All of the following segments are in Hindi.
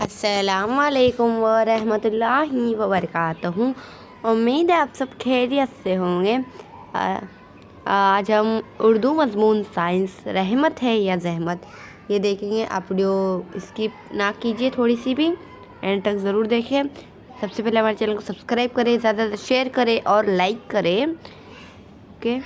अस्सलामुअलैकुम वरहमतुल्लाहि वबरकातुहू। उम्मीद है आप सब खैरियत से होंगे। आज हम उर्दू मज़मून साइंस रहमत है या जहमत ये देखेंगे। आप वीडियो स्किप ना कीजिए, थोड़ी सी भी एंड तक ज़रूर देखें। सबसे पहले हमारे चैनल को सब्सक्राइब करें, ज़्यादा शेयर करें और लाइक करें। ओके,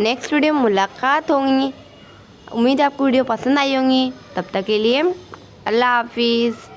नेक्स्ट वीडियो में मुलाकात होंगी। उम्मीद है आपको वीडियो पसंद आई होंगी। तब तक के लिए अल्लाह हाफिज़।